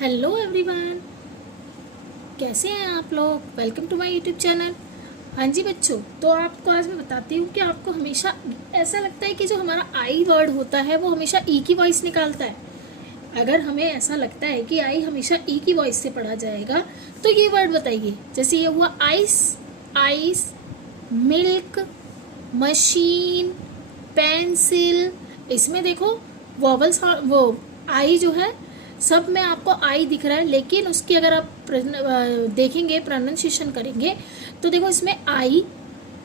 Hello everyone, कैसे हैं आप लोग। Welcome to my YouTube channel. हाँ जी बच्चों, तो आपको आज मैं बताती हूँ कि आपको हमेशा ऐसा लगता है कि जो हमारा आई वर्ड होता है वो हमेशा ई की वॉइस निकालता है। अगर हमें ऐसा लगता है कि आई हमेशा ई की वॉइस से पढ़ा जाएगा तो ये वर्ड बताइए। जैसे ये हुआ ice, ice, milk, machine, pencil. इसमें देखो वॉवल वो आई जो है सब में आपको आई दिख रहा है, लेकिन उसकी अगर आप देखेंगे, प्रोनाउंसिएशन करेंगे तो देखो इसमें आई,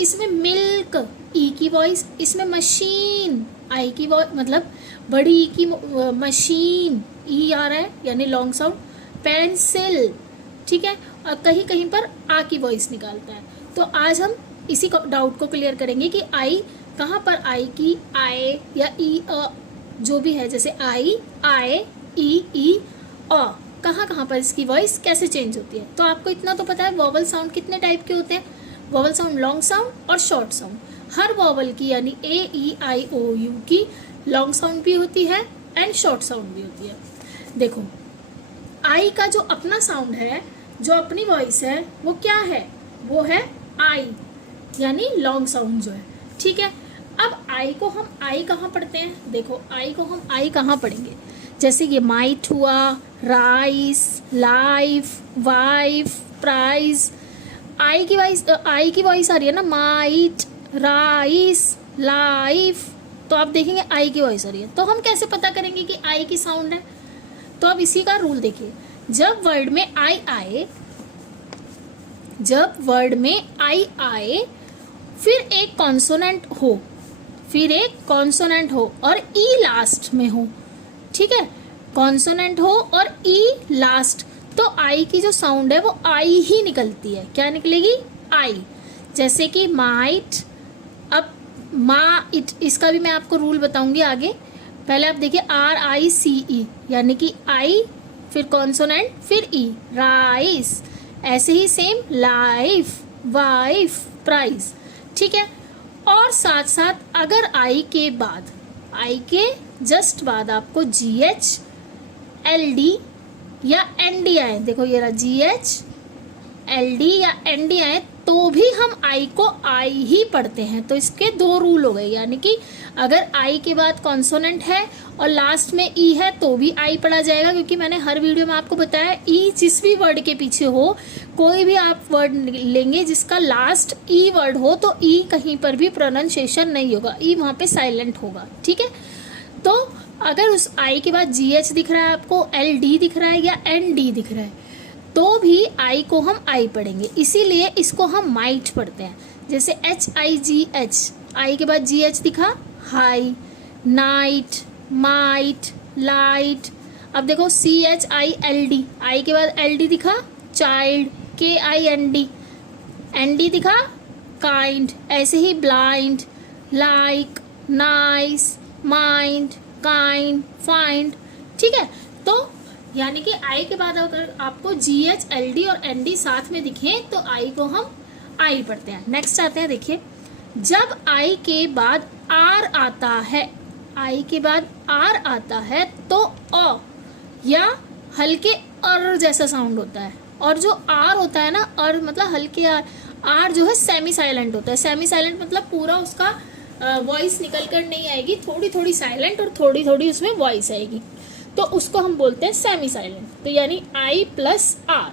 इसमें मिल्क ई की वॉइस, इसमें मशीन आई की वॉइस, मतलब बड़ी ई की मशीन ई आ रहा है यानी लॉन्ग साउंड। पेंसिल, ठीक है, और कहीं कहीं पर आ की वॉइस निकालता है। तो आज हम इसी डाउट को क्लियर करेंगे कि आई कहाँ पर आई की आए या ई जो भी है, जैसे आई, आए, ई कहाँ कहाँ पर इसकी वॉइस कैसे चेंज होती है। तो आपको इतना तो पता है वॉवल साउंड कितने टाइप के होते हैं। वॉवल साउंड लॉन्ग साउंड और शॉर्ट साउंड। हर वॉवल की यानी ए ई आई ओ यू की लॉन्ग साउंड भी होती है एंड शॉर्ट साउंड भी होती है। देखो आई का जो अपना साउंड है, जो अपनी वॉइस है, वो क्या है, वो है आई यानी लॉन्ग साउंड जो है, ठीक है। अब आई को हम आई कहाँ पढ़ते हैं, देखो आई को हम आई कहाँ पढ़ेंगे। जैसे ये माइट हुआ, राइस, लाइफ, वाइफ, प्राइज। आई की वॉइस आ रही है ना, माइट, राइस, लाइफ। तो आप देखेंगे आई की वॉइस आ रही है। तो हम कैसे पता करेंगे कि आई की साउंड है। तो अब इसी का रूल देखिए, जब वर्ड में आई आए, जब वर्ड में आई आए फिर एक कॉन्सोनेंट हो, फिर एक कॉन्सोनेंट हो और ई लास्ट में हो, ठीक है। कॉन्सोनेंट हो और ई लास्ट, तो आई की जो साउंड है वो आई ही निकलती है। क्या निकलेगी, आई। जैसे कि माइट, अब मा इट, इसका भी मैं आपको रूल बताऊंगी आगे। पहले आप देखिए आर आई सी ई यानी कि आई फिर कॉन्सोनेंट फिर ई, राइस। ऐसे ही सेम लाइफ, वाइफ, प्राइस, ठीक है। और साथ साथ अगर आई के बाद, आई के जस्ट बाद आपको जी एच, एल डी या एन डी आए, देखो ये रहा जी एच, एल डी या एन डी आए, तो भी हम आई को आई ही पढ़ते हैं। तो इसके दो रूल हो गए, यानी कि अगर आई के बाद कॉन्सोनेंट है और लास्ट में ई है तो भी आई पढ़ा जाएगा, क्योंकि मैंने हर वीडियो में आपको बताया ई जिस भी वर्ड के पीछे हो, कोई भी आप वर्ड लेंगे जिसका लास्ट ई वर्ड हो तो ई कहीं पर भी प्रोनाउंसिएशन नहीं होगा, ई वहाँ पे साइलेंट होगा, ठीक है। तो अगर उस आई के बाद जी एच दिख रहा है आपको, एल डी दिख रहा है या एन डी दिख रहा है, तो भी आई को हम आई पढ़ेंगे, इसीलिए इसको हम माइट पढ़ते हैं। जैसे H I ji H, I के बाद जी एच दिखा, हाई, नाइट, माइट, लाइट। अब देखो C H I L D, I के बाद एल डी दिखा, चाइल्ड, के आई एन डी दिखा, काइंड। ऐसे ही blind, like, nice, mind, kind, find, ठीक है। तो यानी कि आई के बाद अगर आपको जी एच, एल डी और एन डी साथ में दिखे तो आई को हम आई पढ़ते हैं। नेक्स्ट आते हैं, देखिए जब आई के बाद आर आता है, आई के बाद आर आता है तो अ या हल्के अर जैसा साउंड होता है। और जो आर होता है ना, अर मतलब हल्के आर जो है सेमी साइलेंट होता है। सेमी साइलेंट मतलब पूरा उसका वॉइस निकल कर नहीं आएगी, थोड़ी थोड़ी साइलेंट और थोड़ी थोड़ी उसमें वॉइस आएगी, तो उसको हम बोलते हैं सेमी साइलेंट। तो यानी आई प्लस आर,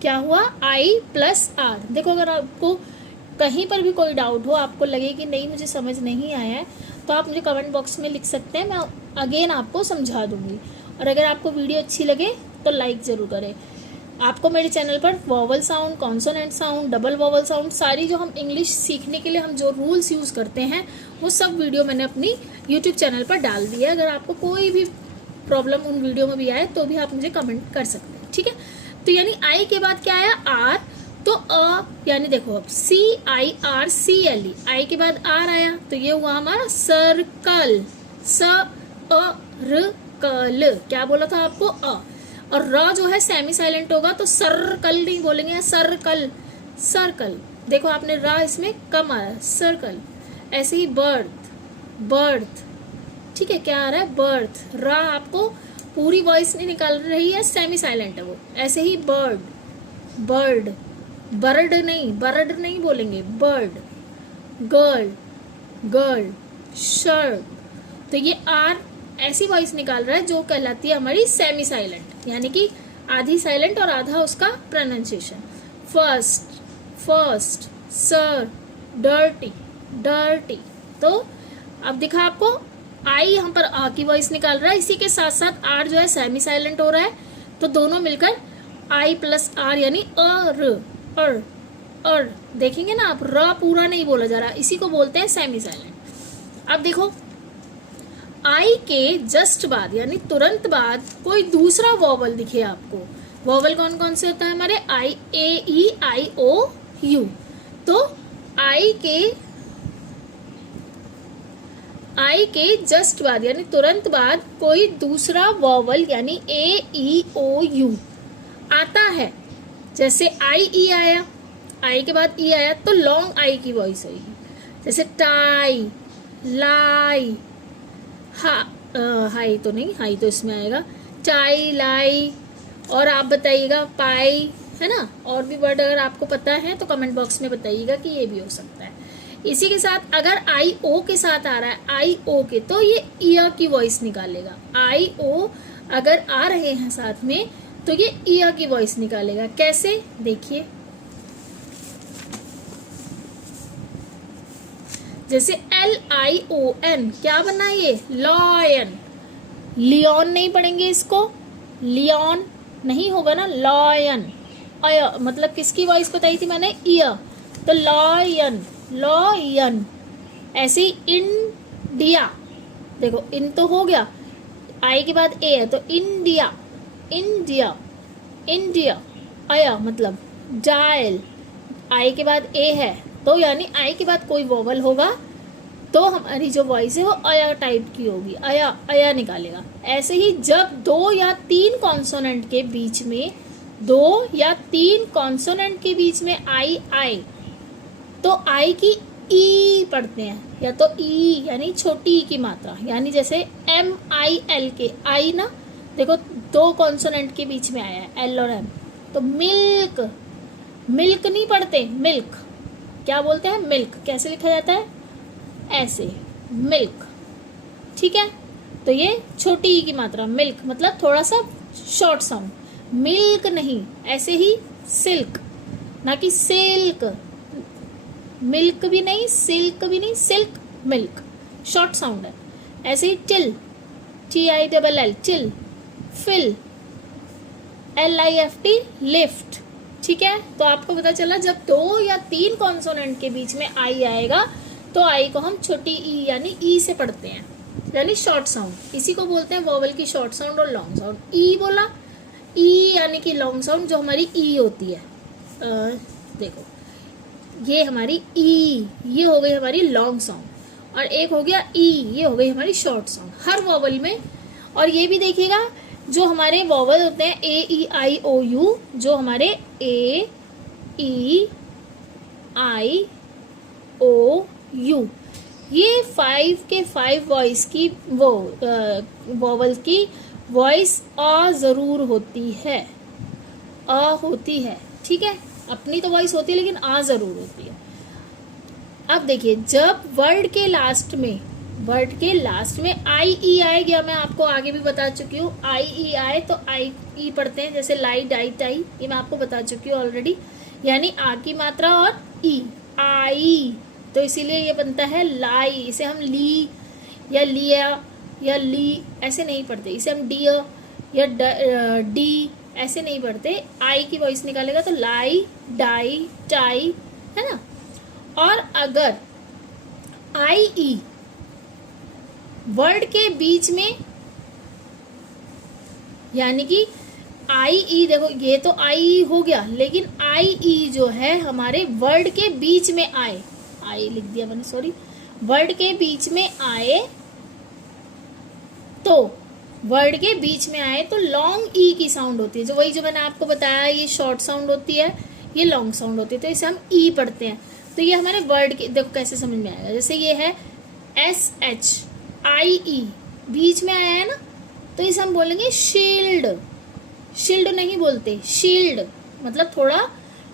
क्या हुआ, आई प्लस आर। देखो अगर आपको कहीं पर भी कोई डाउट हो, आपको लगे कि नहीं मुझे समझ नहीं आया है, तो आप मुझे कमेंट बॉक्स में लिख सकते हैं, मैं अगेन आपको समझा दूंगी। और अगर आपको वीडियो अच्छी लगे तो लाइक ज़रूर करें। आपको मेरे चैनल पर vowel sound, consonant sound, double vowel sound, सारी जो हम इंग्लिश सीखने के लिए हम जो रूल्स यूज़ करते हैं वो सब वीडियो मैंने अपनी यूट्यूब चैनल पर डाल दी है। अगर आपको कोई भी प्रॉब्लम उन वीडियो में भी आए तो भी आप मुझे कमेंट कर सकते हैं, ठीक है। तो यानी आई के बाद क्या आया, आर, तो अ यानी देखो अब सी I R C L E, आई के बाद आर आया तो ये हुआ हमारा सर्कल, स अ र कल। क्या बोला था आपको, अ। और र जो है सेमी साइलेंट होगा तो सर्कल नहीं बोलेंगे, सर्कल, सर्कल। देखो आपने र इसमें कम आया, सर्कल। ऐसे ही बर्थ, बर्थ, ठीक है, क्या आ रहा है, बर्थ। र आपको पूरी वॉइस नहीं निकाल रही है, सेमी साइलेंट है वो। ऐसे ही बर्ड, बर्ड, बर्ड नहीं बोलेंगे, बर्ड, गर्ल, गर्ल, शर्ट। तो ये आर ऐसी वॉइस निकाल रहा है जो कहलाती है हमारी सेमी साइलेंट, यानी कि आधी साइलेंट और आधा उसका pronunciation. First, first, sir, dirty, dirty. तो अब दिखा आपको, आई यहाँ पर आ की वॉइस निकाल रहा है, इसी के साथ साथ आर जो है सेमी साइलेंट हो रहा है, तो दोनों मिलकर आई प्लस आर यानी अर। देखेंगे ना आप, र पूरा नहीं बोला जा रहा, इसी को बोलते हैं सेमी साइलेंट। अब देखो, आई के जस्ट बाद यानी तुरंत बाद कोई दूसरा वॉवल दिखे आपको। वॉवल कौन कौन से होता है हमारे, आई, ए, ई, आई, ओ, यू। तो आई के जस्ट बाद यानी तुरंत बाद कोई दूसरा वॉवल यानी ए, ई, ओ, यू आता है। जैसे आई, ई आया, आई के बाद ई आया तो लॉन्ग आई की वॉइस होगी। जैसे टाई, लाई, हाई तो नहीं, हाई तो इसमें आएगा, टाई, लाई। और आप बताइएगा पाई, है ना। और भी वर्ड अगर आपको पता है तो कमेंट बॉक्स में बताइएगा कि ये भी हो सकता है। इसी के साथ अगर आई ओ के साथ आ रहा है, आई ओ के, तो ये ईयर की वॉइस निकालेगा। आई ओ अगर आ रहे हैं साथ में तो ये ईयर की वॉइस निकालेगा। कैसे, देखिए, जैसे LION क्या बना ये, लॉयन। लियोन नहीं पढ़ेंगे इसको, लियोन नहीं होगा ना, लॉयन। मतलब किसकी वॉइस बताई थी मैंने, ईयर, तो लॉयन, लॉयन। ऐसे ही इंडिया, देखो इन तो हो गया, आई के बाद ए है तो इंडिया, इंडिया, इंडिया। आया मतलब डायल, आई के बाद ए है तो यानी आई के बाद कोई वोवल होगा तो हमारी जो वॉइस है वो अया टाइप की होगी, अया, अया निकालेगा। ऐसे ही जब 2 या 3 कॉन्सोनेंट के बीच में, 2 या 3 कॉन्सोनेंट के बीच में आई आए तो आई की ई पढ़ते हैं, या तो ई यानी छोटी ई की मात्रा, यानी जैसे MIL के आई ना, देखो 2 कॉन्सोनेंट के बीच में आया है एल और एम, तो मिल्क, मिल्क नहीं पढ़ते, मिल्क क्या बोलते हैं, मिल्क। कैसे लिखा जाता है, ऐसे, मिल्क, ठीक है। तो ये छोटी ई की मात्रा, मिल्क मतलब थोड़ा सा शॉर्ट साउंड, मिल्क नहीं, ऐसे ही सिल्क ना कि सिल्क, मिल्क भी नहीं, सिल्क भी नहीं, सिल्क, मिल्क, शॉर्ट साउंड है। ऐसे ही till, TILL, till, fill, LIFT, lift, ठीक है। तो आपको पता चला जब 2 या 3 कॉन्सोनेंट के बीच में आई आएगा तो आई को हम छोटी ई यानी ई से पढ़ते हैं, यानी शॉर्ट साउंड। इसी को बोलते हैं वोवल की शॉर्ट साउंड और लॉन्ग साउंड। ई बोला, ई यानी कि लॉन्ग साउंड जो हमारी ई होती है, देखो ये हमारी ई, ये हो गई हमारी लॉन्ग साउंड, और एक हो गया ई, ये हो गई हमारी शॉर्ट साउंड हर वोवल में। और ये भी देखिएगा जो हमारे वोवल होते हैं AEIOU, जो हमारे AEIOU, ये 5 के 5 वॉइस की वोवल की वॉइस अ जरूर होती है, अ होती है, ठीक है। अपनी तो वॉइस होती है लेकिन आ जरूर होती है। अब देखिए जब वर्ड के लास्ट में आई ई आए गया, मैं आपको आगे भी बता चुकी हूँ, आई ई आए तो आई ई पढ़ते हैं, जैसे लाई, डाई, टाई, ये मैं आपको बता चुकी हूँ ऑलरेडी, यानी आ की मात्रा और ई, आई, तो इसीलिए ये बनता है लाई। इसे हम ली या लिया या ली ऐसे नहीं पढ़ते, इसे हम डियर या डी ऐसे नहीं पढ़ते। आई की वॉइस निकालेगा तो लाई, डाई, टाई, है ना। और अगर आई ई वर्ड के बीच में, यानी कि आई ई, देखो ये तो आई ई हो गया, लेकिन आई ई जो है हमारे वर्ड के बीच में आए, आई लिख दिया मैंने, सॉरी, वर्ड के बीच में आए तो, वर्ड के बीच में आए तो लॉन्ग ई की साउंड होती है, जो वही जो मैंने आपको बताया, ये शॉर्ट साउंड होती है, ये लॉन्ग साउंड होती है, तो इसे हम ई पढ़ते हैं। तो ये हमारे वर्ड के, देखो कैसे समझ में आएगा, जैसे ये है SHIE, बीच में आया है ना, तो इसे हम बोलेंगे शील्ड। शील्ड नहीं बोलते, शील्ड मतलब थोड़ा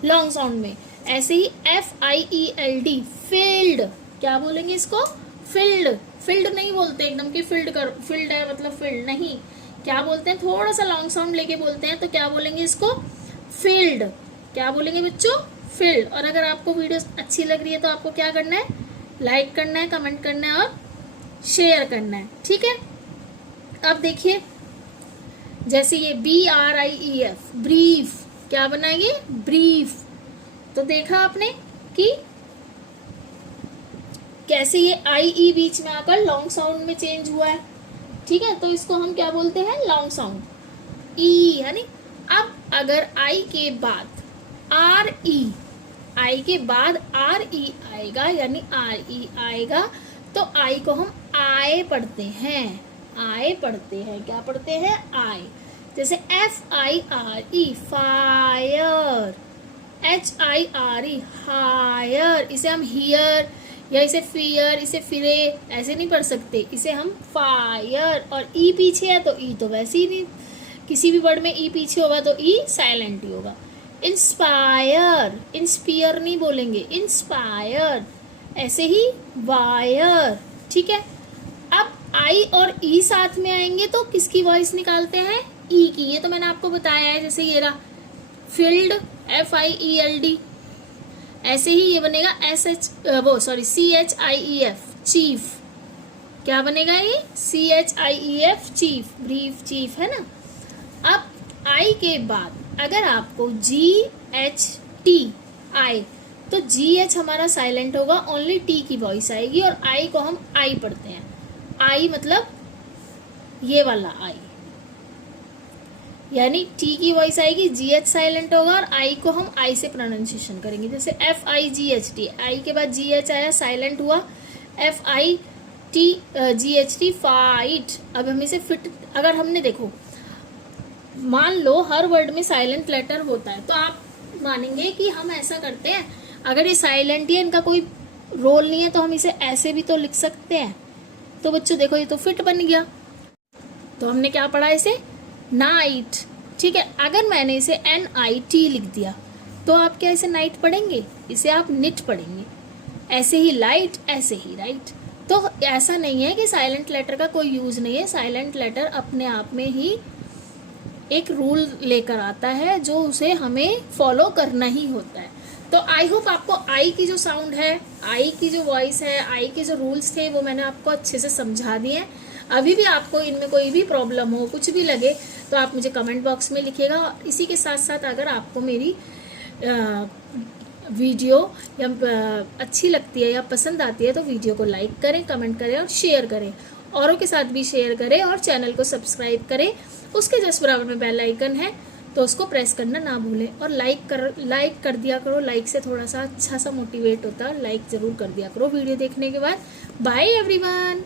लॉन्ग साउंड में। ऐसे ही FIELD फील्ड, क्या बोलेंगे इसको? फील्ड। फील्ड नहीं बोलते एकदम कि फील्ड कर, फील्ड है मतलब फील्ड नहीं, क्या बोलते हैं, थोड़ा सा लॉन्ग साउंड लेके बोलते हैं, तो क्या बोलेंगे इसको? फील्ड। क्या बोलेंगे बच्चों? फील्ड। और अगर आपको वीडियो अच्छी लग रही है तो आपको क्या करना है? लाइक करना है, कमेंट करना है और शेयर करना है, ठीक है। अब देखिए जैसे ये BRIEF ब्रीफ, क्या बना ये? ब्रीफ। तो देखा आपने कि कैसे ये IE बीच में आकर लॉन्ग साउंड में चेंज हुआ है, ठीक है। तो इसको हम क्या बोलते हैं? लॉन्ग साउंड, ई, यानी अब अगर I के बाद RE, I के बाद RE आएगा यानी RE आएगा, तो I को हम आय पढ़ते हैं, आय पढ़ते हैं। क्या पढ़ते हैं? आय। जैसे FIRE फायर, HIRE हायर, इसे हम हियर या इसे फियर, इसे फिरे ऐसे नहीं पढ़ सकते, इसे हम फायर। और ई पीछे है तो ई तो वैसे ही नहीं, किसी भी वर्ड में ई पीछे होगा तो ई साइलेंट ही होगा। इंस्पायर, इंस्पायर नहीं बोलेंगे, इंस्पायर। ऐसे ही वायर, ठीक है। अब आई और ई साथ में आएंगे तो किसकी वॉइस निकालते हैं? ई की। ये तो मैंने आपको बताया है, जैसे ये रहा फील्ड, FIELD। ऐसे ही ये बनेगा CHIEF चीफ। क्या बनेगा ये? CHIEF चीफ, ब्रीफ, चीफ है ना। अब आई के बाद अगर आपको GHT आए तो GH हमारा साइलेंट होगा, ओनली T की वॉइस आएगी और आई को हम आई पढ़ते हैं। आई मतलब ये वाला आई, यानी T की वॉइस आएगी, GH साइलेंट होगा और आई को हम आई से प्रोनाउंसिएशन करेंगे। जैसे FIGHT, आई के बाद GH आया, साइलेंट हुआ, FITGHT फाइट। अब हम इसे फिट, अगर हमने देखो मान लो हर वर्ड में साइलेंट लेटर होता है तो आप मानेंगे कि हम ऐसा करते हैं, अगर ये साइलेंट ही है, इनका कोई रोल नहीं है, तो हम इसे ऐसे भी तो लिख सकते हैं। तो बच्चों देखो ये तो फिट बन गया। तो हमने क्या पढ़ा? इसे नाइट, ठीक है। अगर मैंने इसे NIT लिख दिया तो आप क्या इसे नाइट पढ़ेंगे? इसे आप निट पढ़ेंगे। ऐसे ही लाइट, ऐसे ही राइट। तो ऐसा नहीं है कि साइलेंट लेटर का कोई यूज नहीं है, साइलेंट लेटर अपने आप में ही एक रूल लेकर आता है जो उसे हमें फॉलो करना ही होता है। तो आई होप आपको आई की जो साउंड है, आई की जो वॉइस है, आई के जो रूल्स थे वो मैंने आपको अच्छे से समझा दिए हैं। अभी भी आपको इनमें कोई भी प्रॉब्लम हो, कुछ भी लगे तो आप मुझे कमेंट बॉक्स में लिखिएगा। इसी के साथ साथ अगर आपको मेरी वीडियो या अच्छी लगती है या पसंद आती है तो वीडियो को लाइक करें, कमेंट करें और शेयर करें, औरों के साथ भी शेयर करें और चैनल को सब्सक्राइब करें। उसके जस्ट बराबर में बेल आइकन है तो उसको प्रेस करना ना भूलें और लाइक कर दिया करो। लाइक से थोड़ा सा अच्छा सा मोटिवेट होता है, लाइक ज़रूर कर दिया करो वीडियो देखने के बाद। Bye everyone.